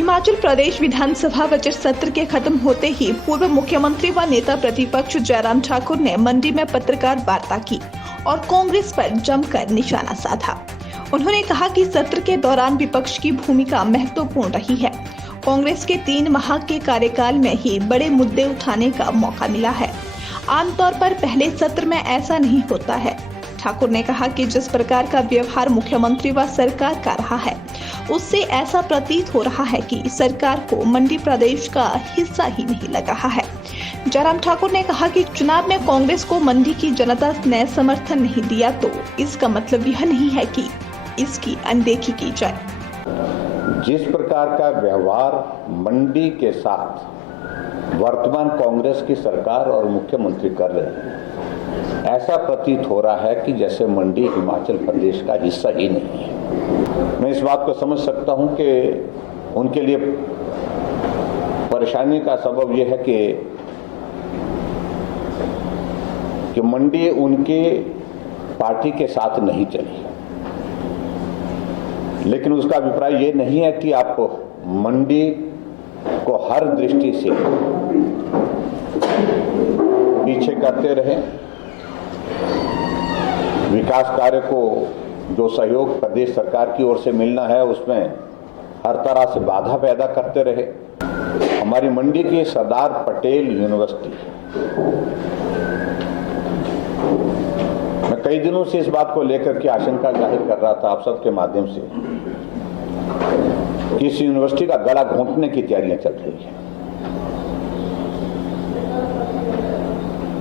हिमाचल प्रदेश विधानसभा budget सत्र के खत्म होते ही पूर्व मुख्यमंत्री व नेता प्रतिपक्ष जयराम ठाकुर ने मंडी में पत्रकार वार्ता की और कांग्रेस पर जमकर निशाना साधा। उन्होंने कहा कि सत्र के दौरान विपक्ष की भूमिका महत्वपूर्ण रही है। कांग्रेस के 3 माह के कार्यकाल में ही बड़े मुद्दे उठाने का मौका मिला है। आमतौर पर पहले सत्र में ऐसा नहीं होता है। ठाकुर ने कहा कि जिस प्रकार का व्यवहार मुख्यमंत्री व सरकार का रहा है, उससे ऐसा प्रतीत हो रहा है कि सरकार को मंडी प्रदेश का हिस्सा ही नहीं लग रहा है। जयराम ठाकुर ने कहा कि चुनाव में कांग्रेस को मंडी की जनता ने समर्थन नहीं दिया तो इसका मतलब यह नहीं है कि इसकी अनदेखी की जाए। जिस प्रकार का व्यवहार मंडी के साथ वर्तमान कांग्रेस की सरकार और मुख्यमंत्री कर रहे हैं, ऐसा प्रतीत हो रहा है कि जैसे मंडी हिमाचल प्रदेश का हिस्सा ही नहीं है। मैं इस बात को समझ सकता हूं कि उनके लिए परेशानी का सबब यह है कि मंडी उनके पार्टी के साथ नहीं चली, लेकिन उसका अभिप्राय ये नहीं है कि आप मंडी को हर दृष्टि से पीछे करते रहें। विकास कार्य को जो सहयोग प्रदेश सरकार की ओर से मिलना है, उसमें हर तरह से बाधा पैदा करते रहे। हमारी मंडी की सरदार पटेल यूनिवर्सिटी, मैं कई दिनों से इस बात को लेकर के आशंका जाहिर कर रहा था आप सबके माध्यम से कि इस यूनिवर्सिटी का गला घोंटने की तैयारियां चल रही है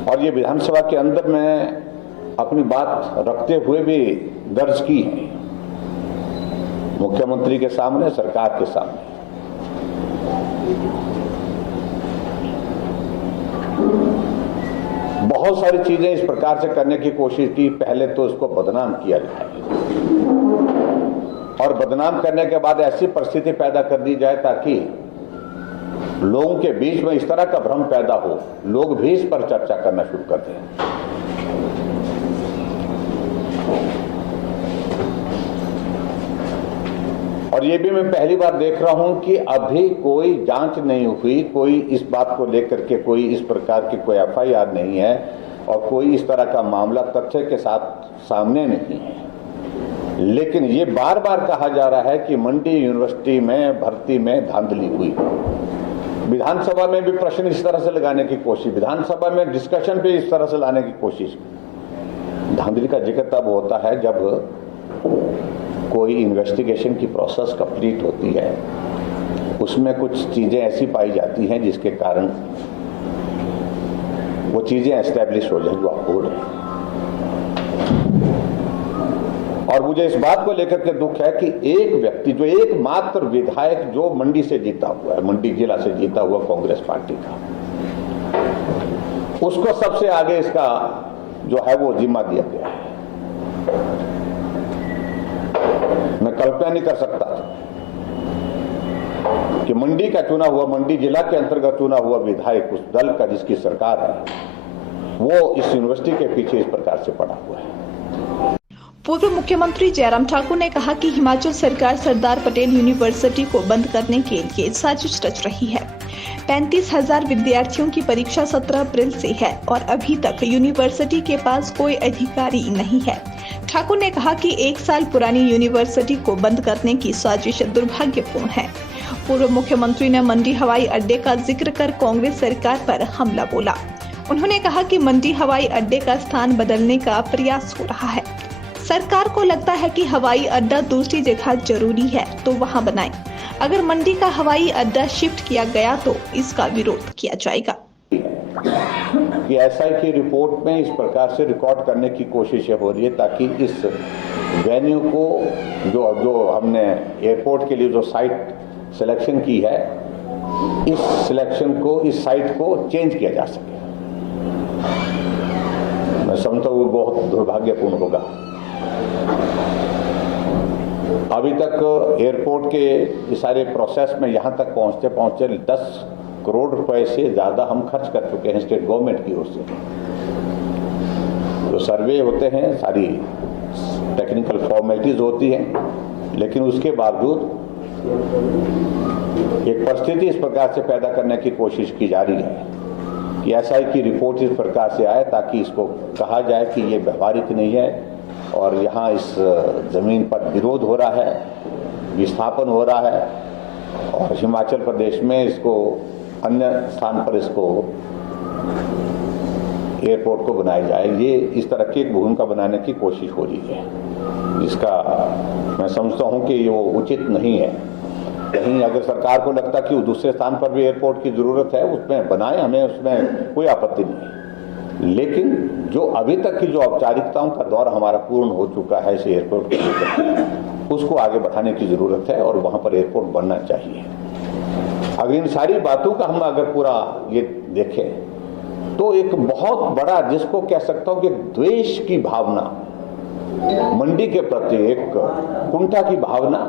और ये विधानसभा के अंदर में अपनी बात रखते हुए भी दर्ज की है, मुख्यमंत्री के सामने, सरकार के सामने। बहुत सारी चीजें इस प्रकार से करने की कोशिश की। पहले तो इसको बदनाम किया जाए और बदनाम करने के बाद ऐसी परिस्थिति पैदा कर दी जाए ताकि लोगों के बीच में इस तरह का भ्रम पैदा हो, लोग भी इस पर चर्चा करना शुरू कर दें। और ये भी मैं पहली बार देख रहा हूं कि अभी कोई जांच नहीं हुई, कोई इस बात को लेकर के कोई इस प्रकार की कोई एफआईआर नहीं है और कोई इस तरह का मामला तथ्य के साथ सामने नहीं है। लेकिन ये बार बार कहा जा रहा है कि मंडी यूनिवर्सिटी में भर्ती में धांधली हुई। विधानसभा में भी प्रश्न इस तरह से लगाने की कोशिश, विधानसभा में डिस्कशन पे इस तरह से लाने की कोशिश। धांधली का जिक्र तब होता है जब कोई इन्वेस्टिगेशन की प्रोसेस कंप्लीट होती है, उसमें कुछ चीजें ऐसी पाई जाती हैं जिसके कारण वो चीजें एस्टैब्लिश हो जाए जो आप बोल रहे हैं। और मुझे इस बात को लेकर के दुख है कि एक व्यक्ति, जो एकमात्र विधायक जो मंडी से जीता हुआ है, मंडी जिला से जीता हुआ कांग्रेस पार्टी का, उसको सबसे आगे इसका जो है वो जिम्मा दिया गया है। मैं कल्पना नहीं कर सकता कि मंडी का चुना हुआ, मंडी जिला के अंतर्गत चुना हुआ विधायक उस दल का जिसकी सरकार है, वो इस यूनिवर्सिटी के पीछे इस प्रकार से पड़ा हुआ है। पूर्व मुख्यमंत्री जयराम ठाकुर ने कहा कि हिमाचल सरकार सरदार पटेल यूनिवर्सिटी को बंद करने के लिए साजिश रच रही है। 35,000 विद्यार्थियों की परीक्षा 17 अप्रैल से है और अभी तक यूनिवर्सिटी के पास कोई अधिकारी नहीं है। ठाकुर ने कहा कि 1 साल पुरानी यूनिवर्सिटी को बंद करने की साजिश दुर्भाग्यपूर्ण है। पूर्व मुख्यमंत्री ने मंडी हवाई अड्डे का जिक्र कर कांग्रेस सरकार पर हमला बोला। उन्होंने कहा कि मंडी हवाई अड्डे का स्थान बदलने का प्रयास हो रहा है। सरकार को लगता है कि हवाई अड्डा दूसरी जगह जरूरी है तो वहां बनाएं। अगर मंडी का हवाई अड्डा शिफ्ट किया गया तो इसका विरोध किया जाएगा। कि एसआई की रिपोर्ट में इस प्रकार से रिकॉर्ड करने की कोशिश हो रही है ताकि इस वेन्यू को जो हमने एयरपोर्ट के लिए जो साइट सिलेक्शन की है, इस सिलेक्शन को, इस साइट को चेंज किया जा सके। मैं समझता हूँ बहुत दुर्भाग्यपूर्ण होगा। अभी तक एयरपोर्ट के इस सारे प्रोसेस में यहाँ तक पहुँचते 10 करोड़ रुपए से ज़्यादा हम खर्च कर चुके हैं स्टेट गवर्नमेंट की ओर से। जो सर्वे होते हैं, सारी टेक्निकल फॉर्मेलिटीज होती हैं, लेकिन उसके बावजूद एक परिस्थिति इस प्रकार से पैदा करने की कोशिश की जा रही है कि एसआई की रिपोर्ट इस प्रकार से आए ताकि इसको कहा जाए कि ये व्यवहारिक नहीं है और यहाँ इस जमीन पर विरोध हो रहा है, विस्थापन हो रहा है और हिमाचल प्रदेश में इसको अन्य स्थान पर इसको एयरपोर्ट को बनाया जाए। ये इस तरह की एक भूमिका बनाने की कोशिश हो रही है, जिसका मैं समझता हूँ कि वो उचित नहीं है। कहीं अगर सरकार को लगता कि दूसरे स्थान पर भी एयरपोर्ट की जरूरत है, उसमें बनाए, हमें उसमें कोई आपत्ति नहीं। लेकिन जो अभी तक की जो औपचारिकताओं का दौर हमारा पूर्ण हो चुका है इस एयरपोर्ट के लेकर, उसको आगे बढ़ाने की जरूरत है और वहां पर एयरपोर्ट बनना चाहिए। अगर इन सारी बातों का हम अगर पूरा ये देखें तो एक बहुत बड़ा, जिसको कह सकता हूं कि द्वेष की भावना मंडी के प्रति, एक कुंठा की भावना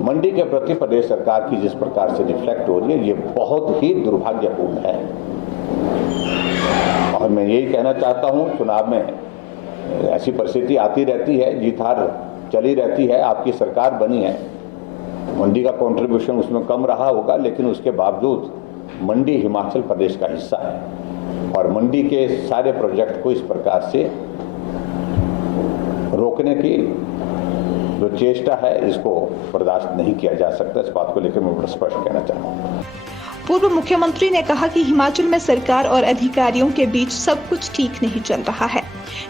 मंडी के प्रति प्रदेश सरकार की जिस प्रकार से रिफ्लेक्ट हो रही है, ये बहुत ही दुर्भाग्यपूर्ण है। और मैं यही कहना चाहता हूं, चुनाव में ऐसी परिस्थिति आती रहती है, जीत हार चली रहती है। आपकी सरकार बनी है, मंडी का कंट्रीब्यूशन उसमें कम रहा होगा, लेकिन उसके बावजूद मंडी हिमाचल प्रदेश का हिस्सा है और मंडी के सारे प्रोजेक्ट को इस प्रकार से रोकने की जो चेष्टा है, इसको बर्दाश्त नहीं किया जा सकता। इस बात को लेकर मैं बड़ा स्पष्ट कहना चाहता हूँ। पूर्व मुख्यमंत्री ने कहा कि हिमाचल में सरकार और अधिकारियों के बीच सब कुछ ठीक नहीं चल रहा है।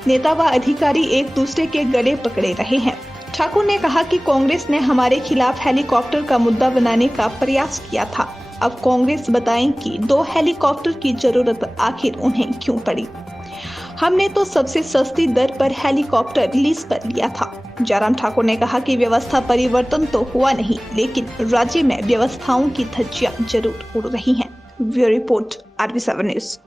नेता व अधिकारी एक दूसरे के गले पकड़े रहे हैं। ठाकुर ने कहा कि कांग्रेस ने हमारे खिलाफ हेलीकॉप्टर का मुद्दा बनाने का प्रयास किया था। अब कांग्रेस बताएं कि 2 हेलीकॉप्टर की जरूरत आखिर उन्हें क्यों पड़ी। हमने तो सबसे सस्ती दर पर हेलीकॉप्टर लीज पर लिया था। जयराम ठाकुर ने कहा कि व्यवस्था परिवर्तन तो हुआ नहीं, लेकिन राज्य में व्यवस्थाओं की धज्जियां जरूर उड़ रही हैं। Bureau report, RV7 news.